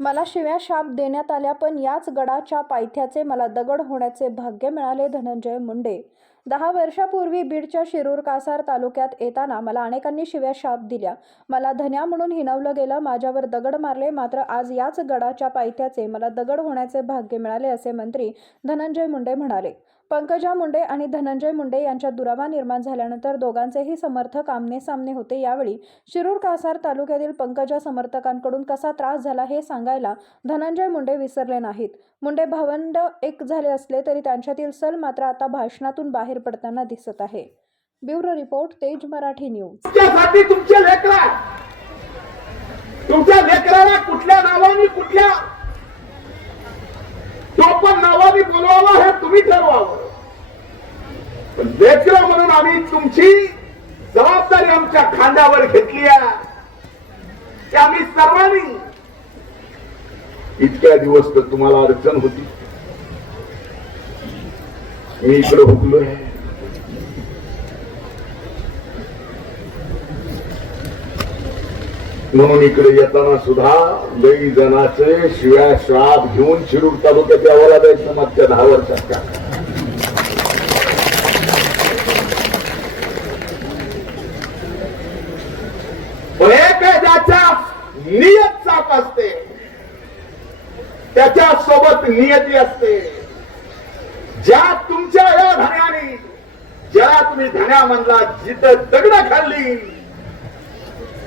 मला शिव्या शाप देण्यात आल्या पण याच गडाच्या पायथ्याचे मला दगड होण्याचे भाग्य मिळाले धनंजय मुंडे. दहा वर्षापूर्वी बीडच्या शिरूर कासार तालुक्यात येताना मला अनेकांनी शिव्या शाप दिल्या. मला धन्या म्हणून हिनवलं गेलं माझ्यावर दगड मारले मात्र आज याच गडाच्या पायथ्याचे मला दगड होण्याचे भाग्य मिळाले असे मंत्री धनंजय मुंडे म्हणाले. पंकजा मुंडे आणि धनंजय मुंडे यांच्यात दुरावा निर्माण झाल्यानंतर दोघांचेही समर्थक आमने सामने होते. यावेळी शिरूर कासार तालुक्यातील पंकजा समर्थकांकडून कसा त्रास झाला हे सांगायला धनंजय मुंडे विसरले नाहीत. मुंडे भावंड एक झाले असले तरी त्यांच्यातील सल मात्र आता भाषणातून बाहेर पडताना दिसत आहे. ब्युरो रिपोर्ट तेज मराठी न्यूज. तुमच्यासाठी तुमचे लेकरा तुमच्या लेकराला कुठल्या नावाने कुठल्या नावाने बोलवावं हे तुम्ही ठरवावं पण लेकरं म्हणून आम्ही तुमची जबाबदारी आमच्या खांद्यावर घेतली आहे. आम्ही सर्वांनी इतक्या दिवस तर तुम्हाला अडचण होती. मी इकडे हुकलो आहे. म्हणून इकडे येताना सुद्धा लई जणाचे शिव्या श्राप घेऊन शिरूर तालुक्यात यावं लागायचं मागच्या दहा वर्षात का पण एक आहे ज्याच्या नियत चाप असते. त्याच्या सोबत नियती असते. ज्या तुमच्या या धन्याने ज्याला तुम्ही धन्या म्हणला जिथं दगड खाल्ली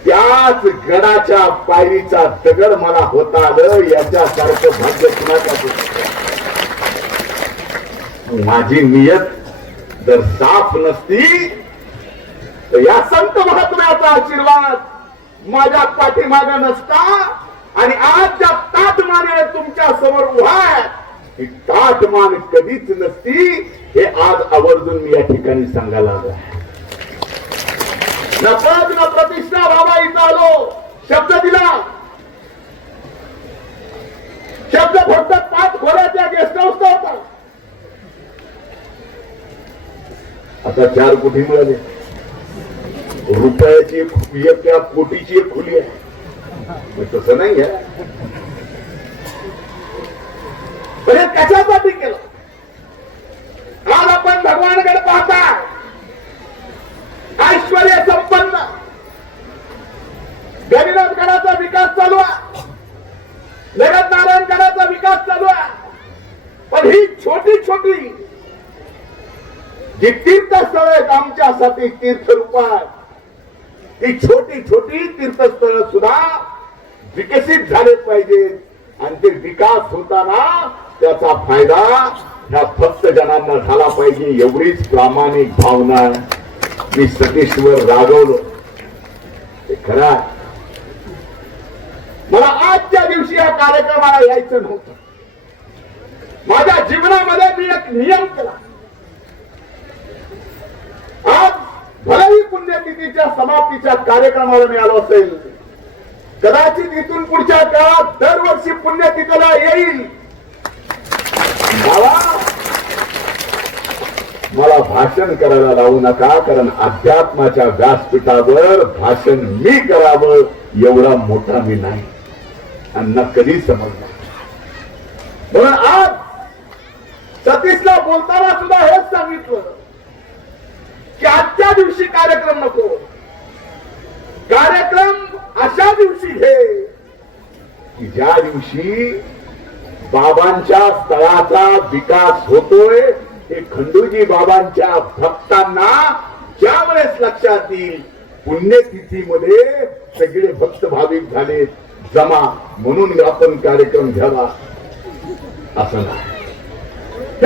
त्याच गडाच्या पायरीचा दगड मला होता आलं याच्यासारखं भाग्य कुणाच्या माझी नियत जर साफ नसती तर या संत महात्म्याचा आशीर्वाद माझ्या पाठीमाग नसता आणि आज ज्या ताटमाने तुमच्यासमोर उभा आहे ही ताटमान कधीच नसती. हे आज आवर्जून मी या ठिकाणी सांगायला आलो न पद न प्रतिष्ठा बाबा इथं आलो. शब्द दिला. शब्द फक्त पाच खोऱ्याच्या गेस्ट हाऊसचा होता. आता चार कुठे मिळाले. रुपयाची एक त्या कोटीची एक खुली आहे. तसं नाही आहे पण कशासाठी केलं? आज आपण भगवानकडे पाहता ऐश्वर संपन्न. गणिनाथ गडाचा विकास चालू आहे. जगत नारायण गडाचा विकास चालू आहे. पण ही छोटी छोटी जी तीर्थस्थळ आहेत आमच्यासाठी तीर्थरूपात ही छोटी छोटी तीर्थस्थळ सुद्धा विकसित झाले पाहिजेत आणि ते विकास होताना त्याचा फायदा ह्या भक्त जनांना झाला पाहिजे एवढीच प्रामाणिक भावना मी सतीशवर रागवलो. ते खरं आहे. मला आजच्या दिवशी या कार्यक्रमाला यायचं नव्हतं. माझ्या जीवनामध्ये मी एक नियम केला आज भलेही पुण्यतिथीच्या समाप्तीच्या कार्यक्रमाला मी आलो असेल. कदाचित इथून पुढच्या काळात दरवर्षी पुण्यतिथीला येईल. मला भाषण करायला लावू नका कारण अध्यात्माच्या व्यासपीठावर भाषण मी करावं एवढा मोठा मी नाही. आणि कधी समजणार म्हणून आज सतीशला बोलताना सुद्धा हेच सांगितलं. की आजच्या दिवशी कार्यक्रम नको. कार्यक्रम अशा दिवशी घे की ज्या दिवशी बाबांच्या स्थळाचा विकास होतोय हे खंडूजी बाबांच्या भक्तांना ज्या वेळेस लक्षात येईल पुण्यतिथीमध्ये सगळे भक्त भाविक झाले जमा म्हणून आपण कार्यक्रम घ्यावा. असं नाही.